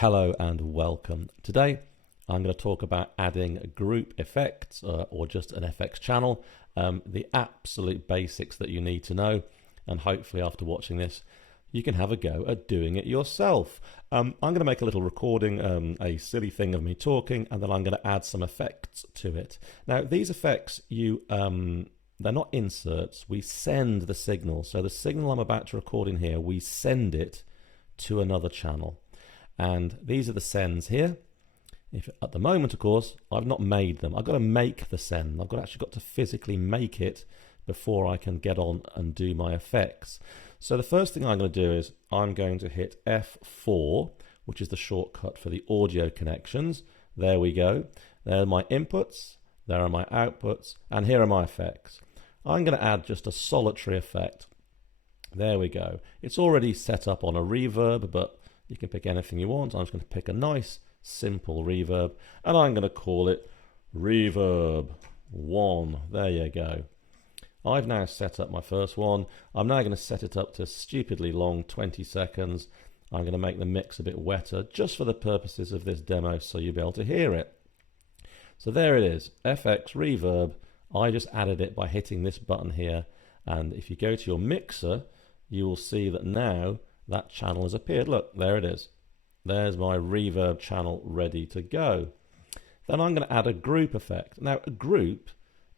Hello and welcome. Today I'm going to talk about adding group effects or just an FX channel, the absolute basics that you need to know, and hopefully after watching this you can have a go at doing it yourself. I'm going to make a little recording, a silly thing of me talking, and then I'm going to add some effects to it. Now these effects, they're not inserts, we send the signal. So the signal I'm about to record in here, we send it to another channel. And these are the sends here. At the moment, of course, I've not made them. I've got to make the send. I've actually got to physically make it before I can get on and do my effects. So the first thing I'm going to do is I'm going to hit F4, which is the shortcut for the audio connections. There we go. There are my inputs, there are my outputs, and here are my effects. I'm going to add just a solitary effect. There we go. It's already set up on a reverb, but you can pick anything you want. I'm just going to pick a nice simple reverb and I'm going to call it Reverb 1. There you go. I've now set up my first one. I'm now going to set it up to stupidly long 20 seconds. I'm going to make the mix a bit wetter just for the purposes of this demo so you'll be able to hear it. So there it is, FX Reverb. I just added it by hitting this button here, and if you go to your mixer you will see that now that channel has appeared. Look, there it is. There's my reverb channel ready to go. Then I'm going to add a group effect. Now, a group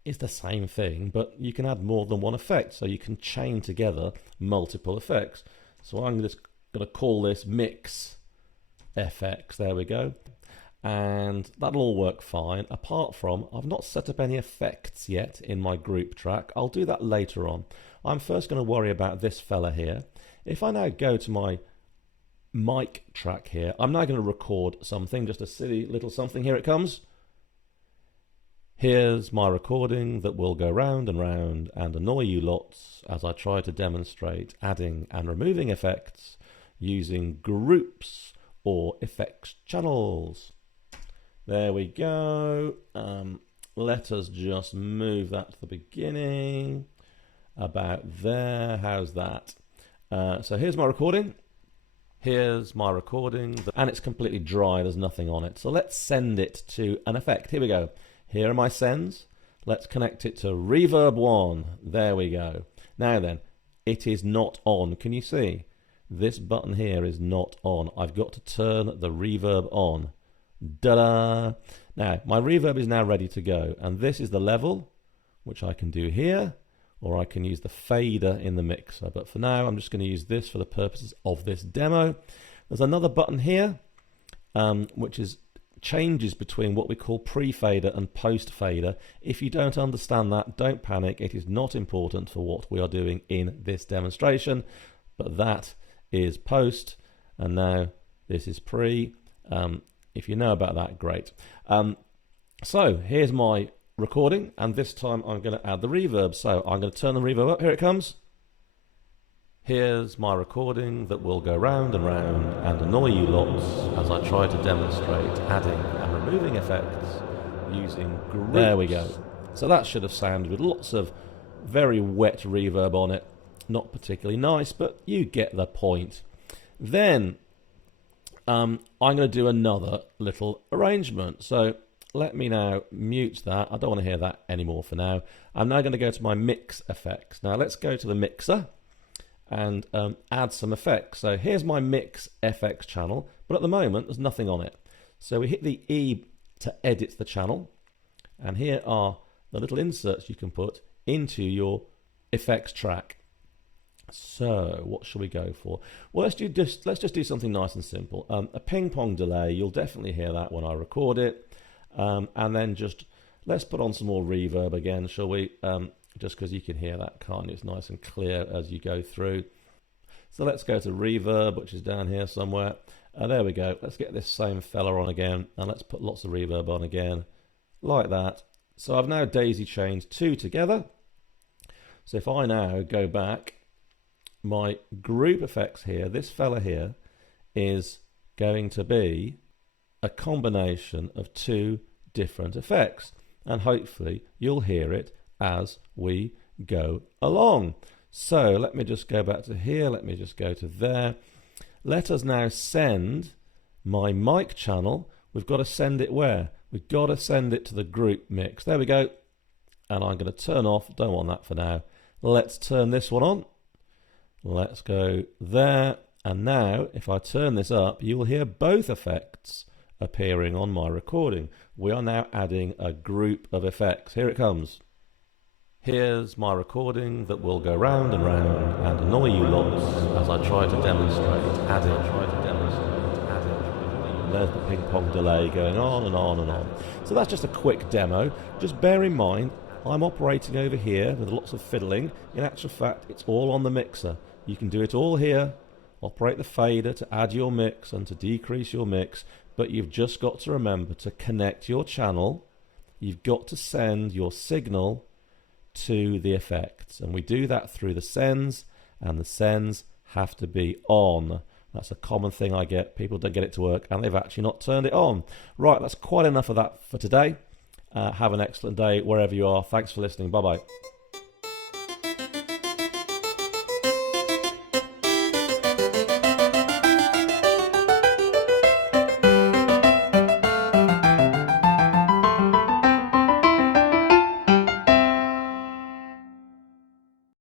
is the same thing, but you can add more than one effect, so you can chain together multiple effects. So I'm just going to call this Mix FX. There we go. And that'll all work fine, apart from I've not set up any effects yet in my group track. I'll do that later on. I'm first going to worry about this fella here. If I now go to my mic track here, I'm now going to record something, just a silly little something. Here it comes. Here's my recording that will go round and round and annoy you lots as I try to demonstrate adding and removing effects using groups or effects channels. There we go. Let us just move that to the beginning. About there. How's that? So here's my recording. Here's my recording, and it's completely dry. There's nothing on it. So let's send it to an effect. Here we go. Here are my sends. Let's connect it to Reverb 1. There we go. Now then, it is not on. Can you see? This button here is not on. I've got to turn the reverb on. Da-da! Now, my reverb is now ready to go, and this is the level, which I can do here, or I can use the fader in the mixer. But for now, I'm just going to use this for the purposes of this demo. There's another button here, which is changes between what we call pre-fader and post-fader. If you don't understand that, don't panic. It is not important for what we are doing in this demonstration, but that is post, and now this is pre. If you know about that, great. So here's my recording, and this time I'm going to add the reverb. So I'm going to turn the reverb up. Here it comes. Here's my recording that will go round and round and annoy you lots as I try to demonstrate adding and removing effects using groups. There we go. So that should have sounded with lots of very wet reverb on it. Not particularly nice, but you get the point. Then I'm going to do another little arrangement. So let me now mute that. I don't want to hear that anymore for now. I'm now going to go to my mix effects. Now let's go to the mixer and add some effects. So here's my mix FX channel, but at the moment there's nothing on it. So we hit the E to edit the channel, and here are the little inserts you can put into your effects track. So what should we go for? Well, let's just do something nice and simple. A ping pong delay. You'll definitely hear that when I record it. And then just let's put on some more reverb again, shall we? Just because you can hear that, can't you? It's nice and clear as you go through. So let's go to reverb, which is down here somewhere. There we go. Let's get this same fella on again, and let's put lots of reverb on again, like that. So I've now daisy chained two together. So if I now go back, my group effects here, this fella here, is going to be a combination of two different effects, and hopefully you'll hear it as we go along. So let me just go back to here, let me just go to there. Let us now send my mic channel, we've got to send it where? We've got to send it to the group mix. There we go. And I'm going to turn off, don't want that for now. Let's turn this one on. Let's go there. And now, if I turn this up, you will hear both effects appearing on my recording. We are now adding a group of effects. Here it comes. Here's my recording that will go round and round and annoy you lots as I try to demonstrate adding. And there's the ping pong delay going on and on and on. So that's just a quick demo. Just bear in mind, I'm operating over here with lots of fiddling. In actual fact, it's all on the mixer. You can do it all here. Operate the fader to add your mix and to decrease your mix, but you've just got to remember to connect your channel. You've got to send your signal to the effects, and we do that through the sends, and the sends have to be on. That's a common thing I get. People don't get it to work and they've actually not turned it on. Right, that's quite enough of that for today. Have an excellent day wherever you are. Thanks for listening. Bye bye.